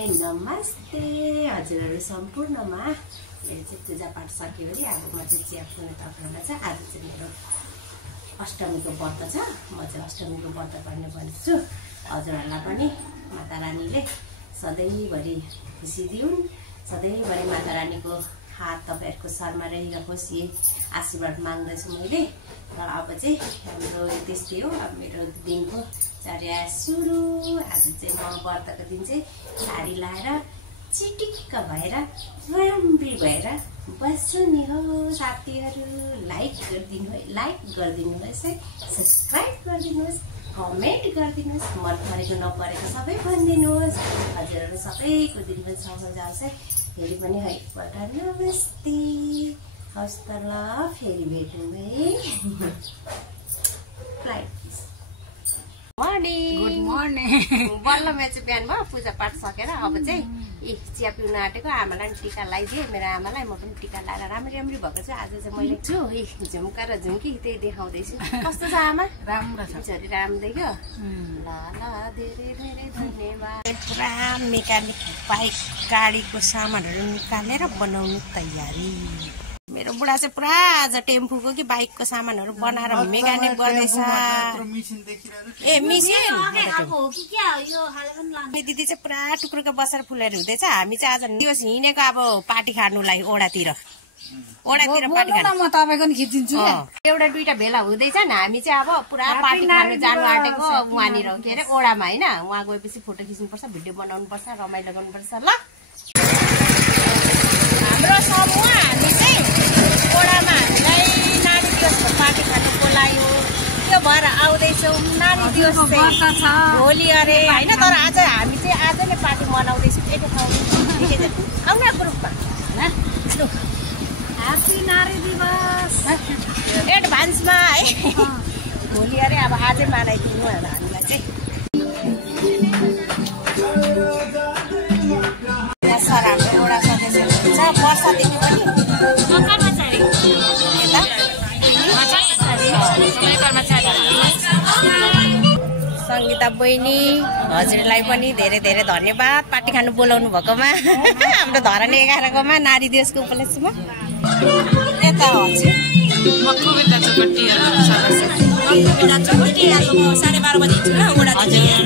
High नमस्ते हजुरहरु सम्पूर्णमा मेरो चाहिँ पूजापाठ सक्यो भने अब म चाहिँ चिया पुग्ने तर्फमा चाहिँ आज चाहिँ मेरो अष्टमीको व्रत छ। म चाहिँ अष्टमीको व्रत गर्ने भन्छु। हजुरहरुलाई पनि माता रानीले सधैँभरि खुसी दिउन्, सधैँभरि माता रानीको हात तपाईहरुको शरमा रहिरहोस्, यही आशीर्वाद माग्दैछु मैले। र अब चाहिँ हाम्रो त्यस्तै हो, अब मेरो दिनको चर्या सुरु। आज चाहिँ म व्रतको दिन चाहिँ साडी लाएर चिटिक्क भएर राम्री भएर बस्छु नि हो। साथीहरु लाइक गरिदिनुहोस् है, सब्स्क्राइब गरिदिनुहोस्, कमेन्ट गरिदिनुहोस्, मन परेको नपरेको सबै भनिदिनुहोस्। हजुरहरु सबैको दिन पनि सफल जाओस् है। फेरि पनि है एकपल्ट नमस्ते। हवस् त ल, फेरि भेटौँ है। Good morning. बल्ल मेरो चाहिँ बिहान भयो पूजापाठ सकेर अब चाहिँ चिया पिउन आँटेको। आमालाई पनि टिका लगाइदिएँ, मेरो आमालाई। म पनि टिका लगाएर राम्री राम्री भएको छु। आज चाहिँ मैले छु झुम्का र झुम्की त्यही देखाउँदैछु। कस्तो छ आमा? राम्रो छ। छोरी राम्रो देख्यो? ल ल, धेरै धेरै धन्यवाद। पुरा मेकानिक बाइक गाडीको सामानहरू निकालेर बनाउनु तयारी। मेरो बुढा चाहिँ पुरा आज टेम्पूको कि बाइकको सामानहरू बनाएर मेकानिक गर्दैछ। ए मिसिन दिदी चाहिँ पुरा टुक्रुको बसेर फुलेर हुँदैछ। हामी चाहिँ आज दिवस हिँडेको अब पार्टी खानुलाई ओडातिर पार्टी खानु। म तपाईको नि खिचिदिन्छु। एउटा दुईटा भेला हुँदैछ नि। हामी चाहिँ अब पुरा पार्टी खानु जानु आँटेको उहाँनिर के अरे ओडामा होइन। उहाँ गएपछि फोटो खिच्नुपर्छ, भिडियो बनाउनु पर्छ, रमाइलो गर्नुपर्छ। ल हाम्रो समूह हामी चाहिँ ओडामा हामीलाई नानी दिवसको पार्टी खानु बोलायो। त्यो भएर आउँदैछौँ। नानी दिवस भोलि अरे होइन, तर आज हामी चाहिँ आज नै पार्टी मनाउँदैछौँ एकै ठाउँमा। आउनु ग्रुपमा ह्यापी नारी दिवस एडभान्समा है। भोलि अरे अब आजै मनाइदिनु हामीलाई चाहिँ। सर हाम्रो एउटा सदस्य हुनुहुन्छ वर्षदेखि पनि सङ्गीता बहिनी हजुरलाई पनि धेरै धेरै धन्यवाद पार्टी खानु बोलाउनु भएकोमा। हाम्रो धरानी 11कोमा नारी दिवसको उपलक्ष्यमा। यता हजुर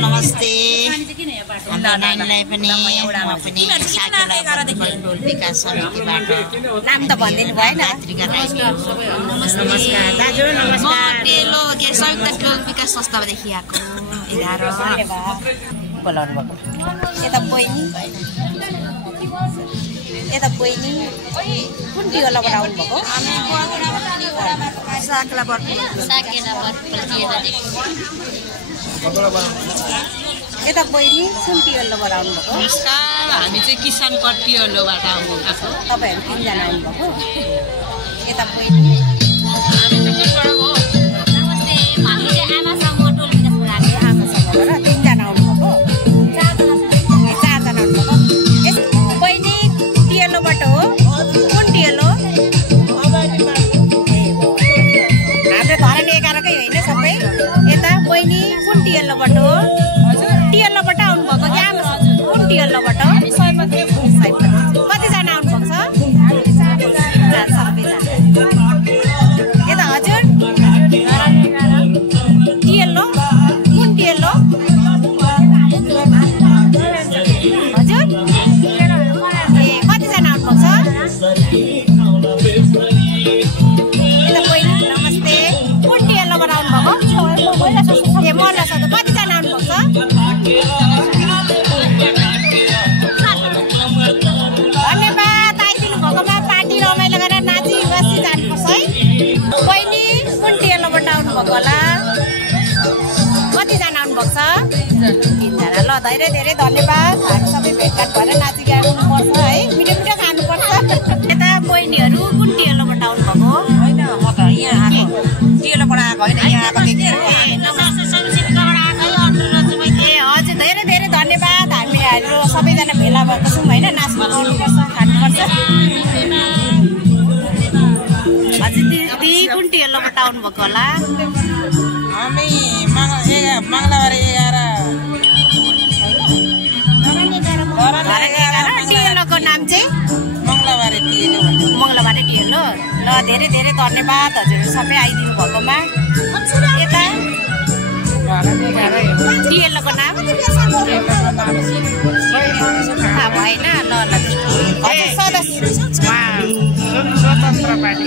नमस्ते। नानीलाई पनि विकास समितिबाट नाम त भनिदिनु भएन। संयुक्त टोल विकास संस्थादेखि आएको बोलाउनु भएको। यता बहिनी कुन टियोलाबाट आउनु भएको? यता बहिनी कुन टियोलाबाट आउनु भएको? नमस्कार, हामी चाहिँ किसानपट टियोलोबाट आउनु भएको। तपाईँहरू तिनजना आउनुभएको। यता बहिनी तिनजना आउनुभएको। चारजना आउनुभएको। बहिनी टियोलोबाट हो? कुन टियोलो? हाम्रो धरानी 11कै होइन सबै। यता बहिनी कुन टियोलोबाट हो? टियोलोबाट आउनुभएको कि आमा? कुन टियोलोबाट? कतिजना आउनुभएको छ? सबैजना। यता हजुर टियोलो कुन टियोलो? हजुर ए कतिजना आउनुभएको छ? यता बहिनी नमस्ते। कुन टियोलोबाट आउनुभएको? ए मल्ला सधैँ कतिजना आउनुभएको छ? धन्यवाद आइदिनु भएकोमा। पार्टी रमाइलो गरेर नाची बसी जानुपर्छ है। बहिनी कुन टियोलोबाट आउनुभएको होला? कतिजना आउनुभएको छ? तिनजना। ल धेरै धेरै धन्यवाद। हामी सबै भेटघाट भएर नाची गाउनुपर्छ है, मिठो मिठो खानुपर्छ। यता बहिनीहरू कुन टियोलोबाट आउनुभएको? होइन, म त यहाँ आएको टियोलोबाट आएको होइन, यहाँ आएको ए हजुर धेरै धेरै धन्यवाद। हामीहरू सबैजना भेला भएको छौँ होइन, नाच्नु गाउनुपर्छ, खानुपर्छ। हजुर दिदी कुन टियोलोबाट आउनुभएको होला? हामी मङ्गलबार 11 मङ्गलबारै ढिलो ल धेरै धेरै धन्यवाद हजुरहरू सबै आइदिनु भएकोमा यता डिएलको नाम थाहा भएन ल हजुर सदस्य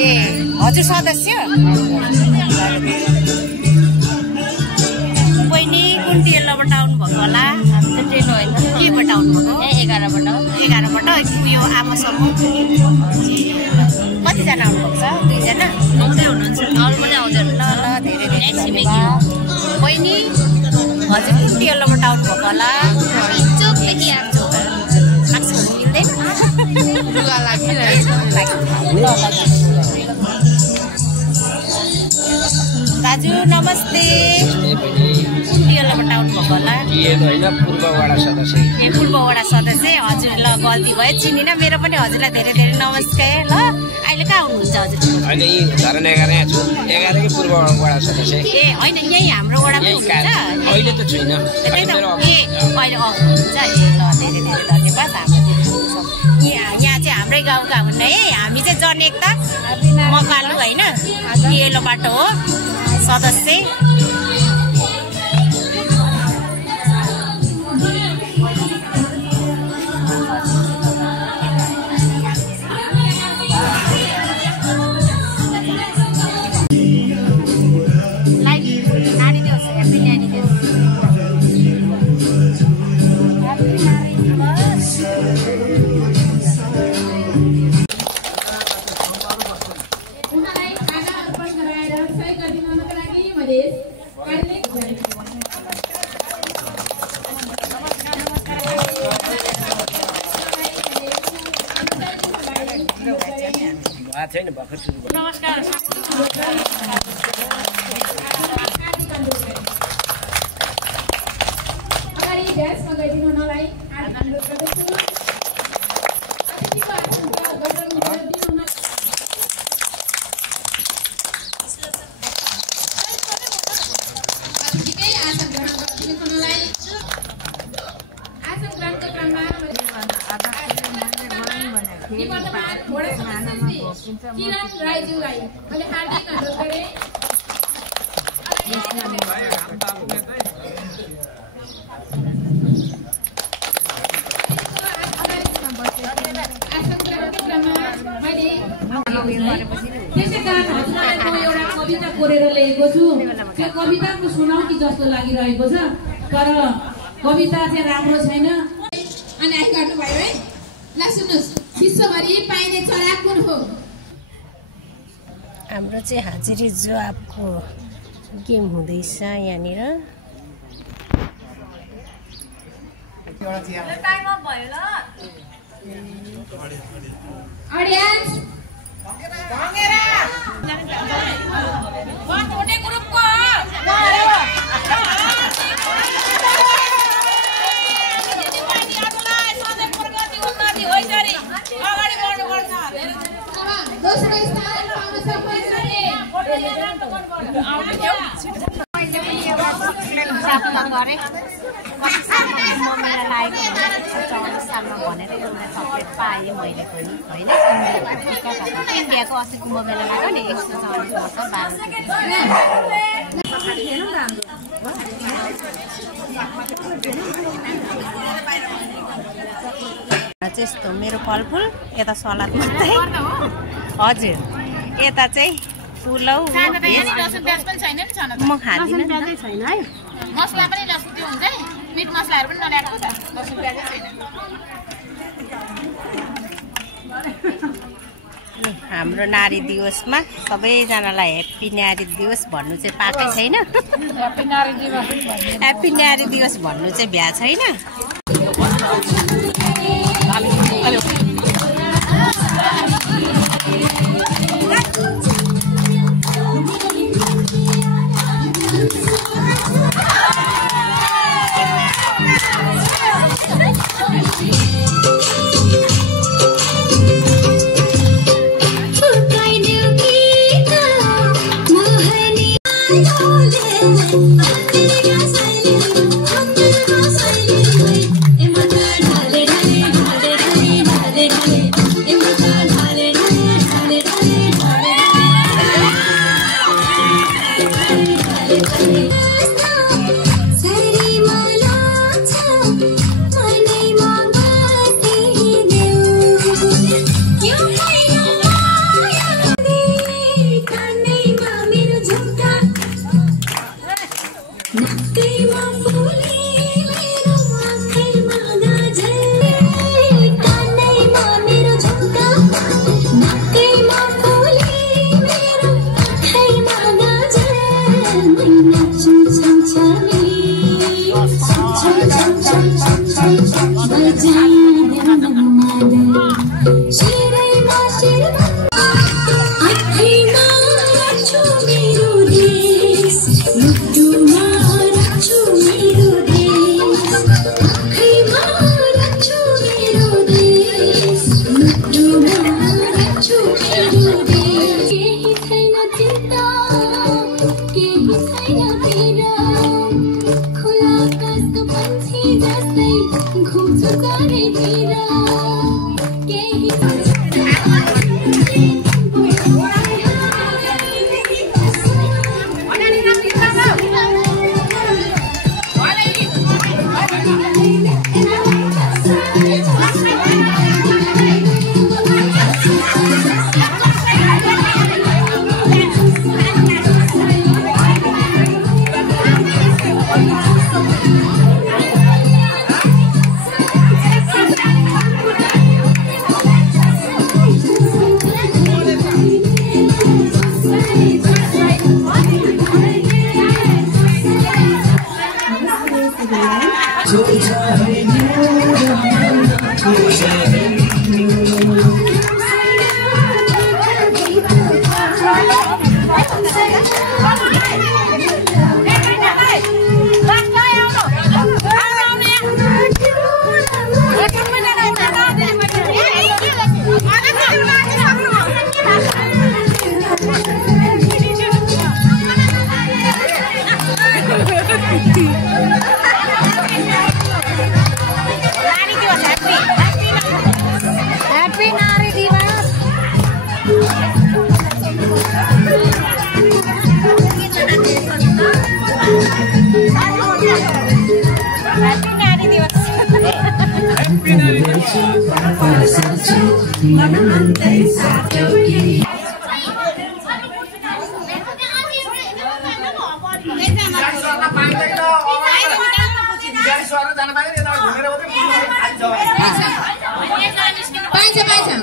ए हजुर सदस्य बहिनी कुन डिएलबाट आउनुभएको होला केबाट आउनुभएको 11बाट यो आमा समूह कतिजना आउनुभएको छ 2जना आउँदै हुनुहुन्छ अरू पनि आउँदैन ल ल धेरै धेरै बहिनी हजुर कुन डिएलबाट आउनुभएको होला चोकदेखि आएको मिल्दैन लुगा लागिरहेको दाजु नमस्ते कुन डिएलबाट आउनुभएको होला पूर्ववडा सदस्य हजुर ल गल्ती भयो चिनिन मेरो पनि हजुरलाई धेरै धेरै नमस्कार ल अहिले कहाँ हुनुहुन्छ हजुर अहिले धरन 11 छु 11 कै पूर्ववडा सदस्य ए होइन यही हाम्रो वडामा हुनुहुन्छ अहिले त छैन अहिले आउनुहुन्छ ए ल धेरै धेरै धन्यवाद यहाँ चाहिँ हाम्रै गाउँका हुन्न है हामी चाहिँ जनएकता मकालु होइन डिएलबाट हो सदस्य छैन भर्खर सुरु गर्नु नमस्कार अगाडि ड्यान्समा गइदिनु हुनलाई अनुरोध गर्दछु अतिथिको आसन गजल दिनु हुन अतिथिकै आसन ग्रहण गरिदिनु हुनलाई आसन ग्रहणको क्रममा निवर्तमान घोडा सदस्य किरण राईज्यूलाई मैले हार्दिक अनुरोध गरेँ त्यसै कारण हजुरलाई म एउटा कविता कोरेर ल्याएको छु त्यो कविताको सुनाउटी जस्तो लागिरहेको छ तर कविता चाहिँ राम्रो छैन अनि आइकाट्नु भयो है ल सुन्नुहोस् विश्वभरि पाइने चरा कुन हो हाम्रो चाहिँ हाजिरी जवाबको गेम हुँदैछ यहाँनिर अडियन्स दोस्रो स्थान पाउन सक्नुहुन्छ भनेर एउटा चक्लेट पाएँ मैले पनि होइन इन्डियाको अस्ति कुम्भ मेला लाग्यो नि 140 यस्तो मेरो फलफुल यता सलाद मात्रै हजुर यता चाहिँ पुलाउ म खाँदिनँ छैन है मसला पनि लसुन हुन्छ मिट मसलाहरू पनि नल्याएको त लसुन प्याजै छैन हाम्रो नारी दिवसमा सबैजनालाई ह्याप्पी नारी दिवस भन्नु चाहिँ पाएकै छैन ह्याप्पी नारी दिवस भन्नु चाहिँ भ्या छैन Emma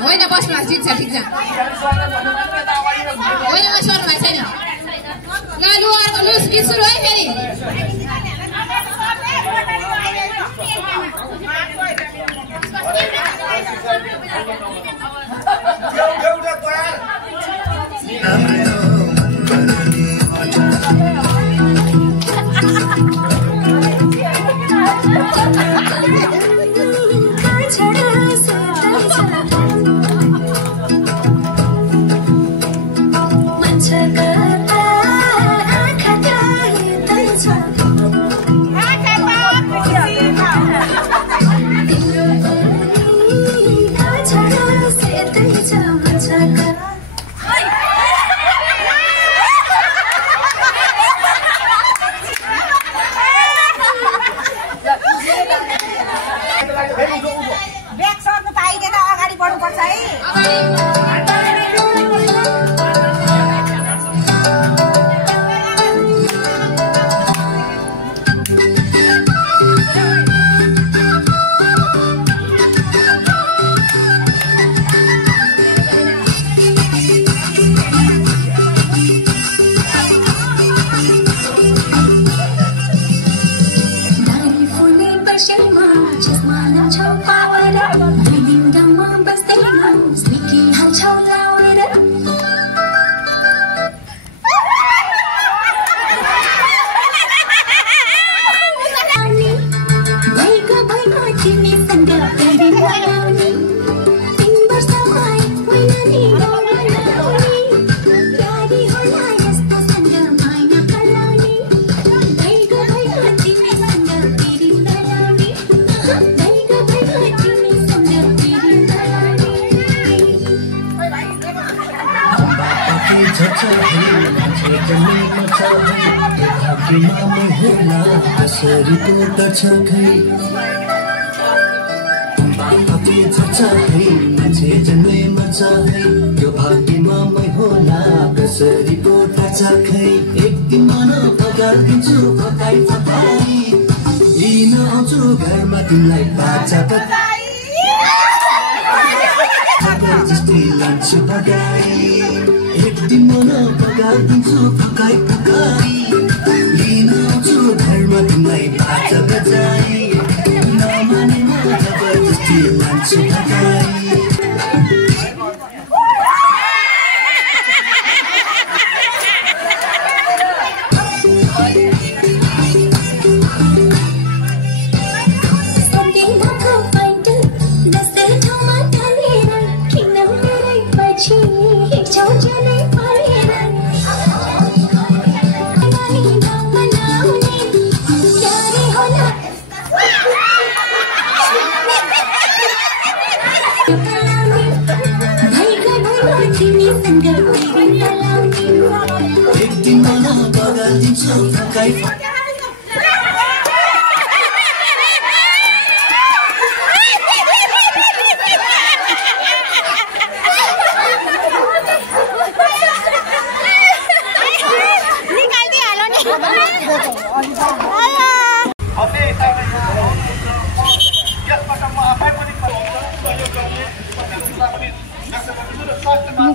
होइन बस्नु ठिक छ ठिक छ होइन स्वर भएको छैन ल लु अर्को लु गीत सुरु है फेरि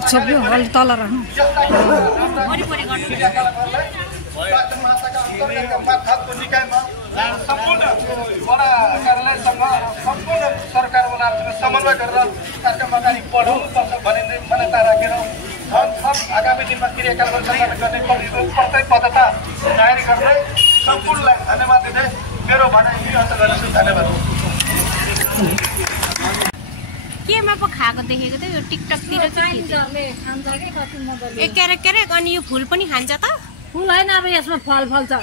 छोप्यो अलि तल राख्नु वरिपरि गर्नु माथाको निकायमा सम्पूर्ण वडा कार्यालयसँग सम्पूर्ण सरकारवालाहरूसँग समन्वय गरेर कार्यक्रम अगाडि बढाउनुपर्छ भन्ने मान्यता राखेर थप आगामी दिनमा क्रियाकलाप सञ्चालन गर्ने प्रतिबद्धता जारी गर्दै सम्पूर्णलाई धन्यवाद दिँदै मेरो भनाइ यही अन्त गर्छु। धन्यवाद। केमा पो खाएको देखेको थियो यो टिकटकतिर क्यारेक अनि यो फुल पनि खान्छ त फुल होइन अब यसमा फल छ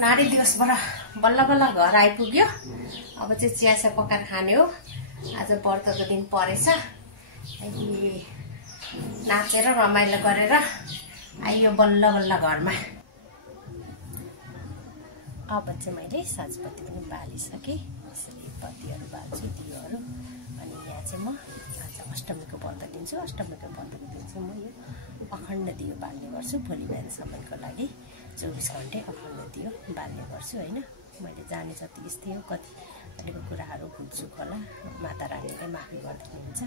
नारी दिवसबाट बल्ल बल्ल घर आइपुग्यो। अब चाहिँ चिया पकाएर खाने हो। आज व्रतको दिन परेछ। नाचेर रमाइलो गरेर आइयो बल्ल बल्ल घरमा। अब चाहिँ मैले साँझबत्ती पनि बालिसकेँ। यसरी बत्तीहरू बाल्छु दियोहरू। अनि यहाँ चाहिँ म आज अष्टमीको व्रत लिन्छु। अष्टमीको व्रतको दिन चाहिँ म यो अखण्ड दियो बाल्ने गर्छु। भोलि बिहानसम्मको लागि 24 घन्टे अखण्ड दियो बाल्ने गर्छु होइन। मैले जाने जति यस्तै हो। कति अलिक कुराहरू भुल्छु होला, माता रानीले माफी गरिदिनुहुन्छ।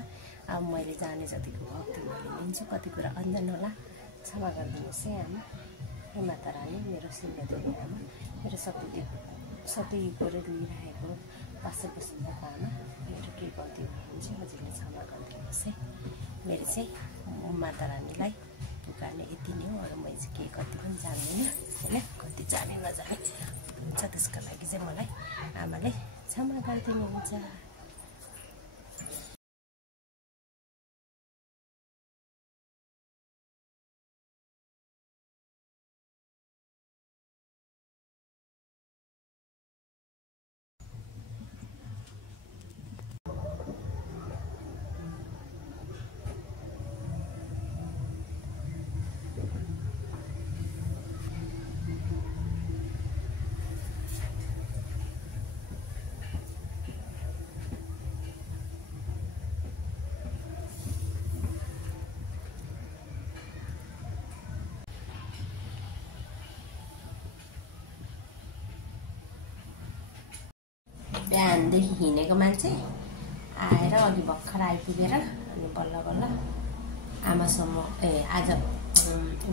अब मैले जाने जतिको भक्ति मैले लिन्छु। कति कुरा अन्जान होला, क्षमा गरिदिनुहोस् है आमा। हे माता रानी, मेरो सिंहदेवी आमा, मेरो सधैँ गरेर लिइरहेको पासे बस्नुभएको आमा, मेरो के गल्ती हुन्छ हजुरले क्षमा गरिदिनुहोस् है। मेरो चाहिँ माता रानीलाई पुकार्ने यति नै हो। अरू मैले चाहिँ के कति पनि जान्दिनँ होइन। कति जाने नजाने हुन्छ, त्यसको लागि चाहिँ मलाई आमाले क्षमा गरिदिनुहुन्छ। बिहानदेखि हिँडेको मान्छे आएर अघि भर्खर आइपुगेर अनि बल्ल बल्ल आमासम्म आज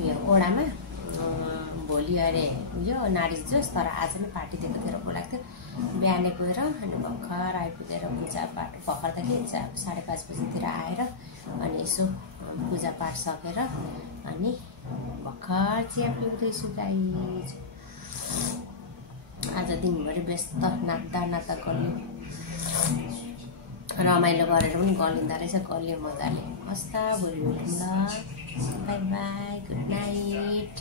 उयो ओडामा भोलि अरे उयो नारी दिवस, तर आज नै पार्टी दिएको थियो बोलाएको थियो। बिहानै गएर अनि भर्खर आइपुगेर पूजापाठ भर्खरदेखि 5:30 बजीतिर आएर अनि यसो पूजापाठ सकेर अनि भर्खर चिया पिउँदैछु गाइस। आज दिनभरि व्यस्त नाच्दा गल्यो, रमाइलो गरेर पनि गलिँदो रहेछ। गल्यो मजाले। हस् त, भोलि भेटौँ ल। By by, good night.